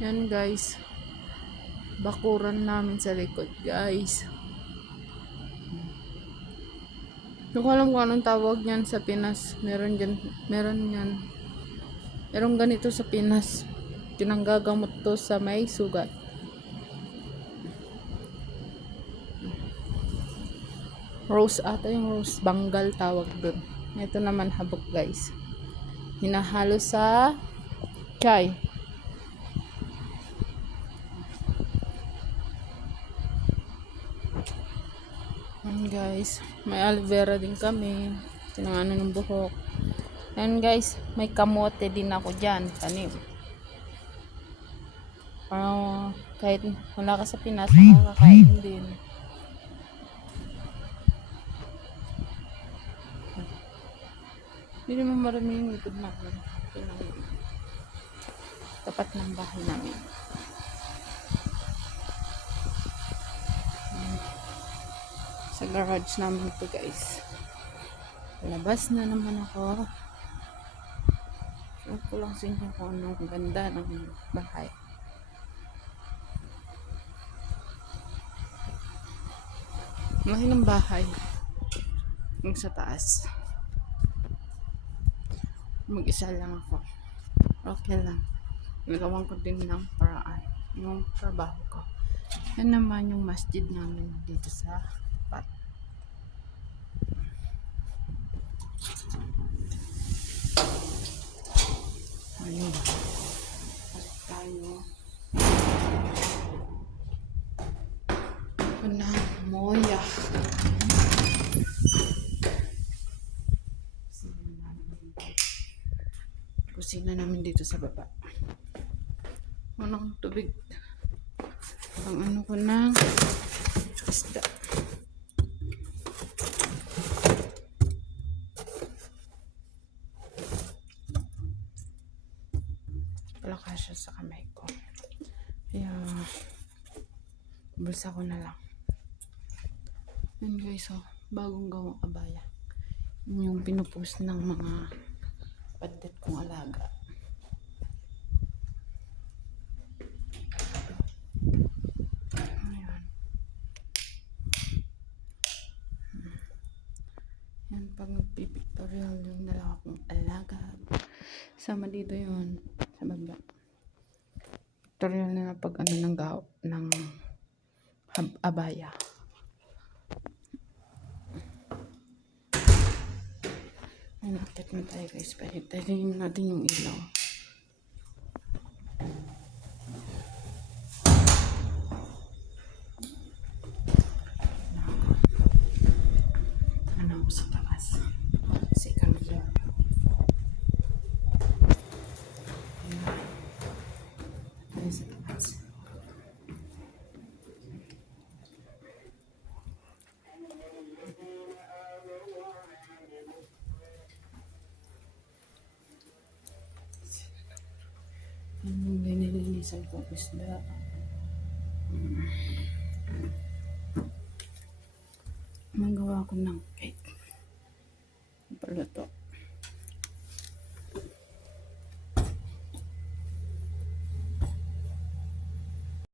Yan guys, bakuran namin sa likod guys. Hindi ko alam kung anong tawag niyan sa Pinas. Meron ganito sa Pinas. Pinanggagamot to sa may sugat. Rose ata yung rose banggal tawag dun. Ito naman habok guys. Hinahalo sa chai. And guys, may aloe vera din kami. Tinangano ng buhok. And guys, may kamote din ako dyan. Tanim. Kahit wala ka sa Pinas, makakain din. Hindi naman marami yung likod namin. Tapat ng bahay namin. Sa garage namin ito guys. Labas na naman ako. Show ko lang sa inyo kung anong ganda ng bahay. Mahal ng bahay. Yung sa taas. Mag-isa lang ako. Okay lang. Nagawan ko din ng paraan. Yung trabaho ko. Yan naman yung masjid namin dito sa tapat. Ayun. Pasok tayo. Panang moya. Kusina namin dito sa baba. Unang tubig. Ang ano ko ng isda. Palaka siya sa kamay ko. Kaya bulsa ko na lang. Yan guys, oh, bagong gawang abaya. Yung pinupost ng mga padet kong alaga. Ayan. Yan, pag nagpipictorial yung dalawa kong alaga. Sama dito yun, sa baba. Pictorial na pag ano ng abaya. Ayan, akit na tayo guys. Pahitayin natin yung ilaw. Ano sa taas? Second floor. Ayan sa taas. Yung nililinisan kong isda. Magawa ko ng cake.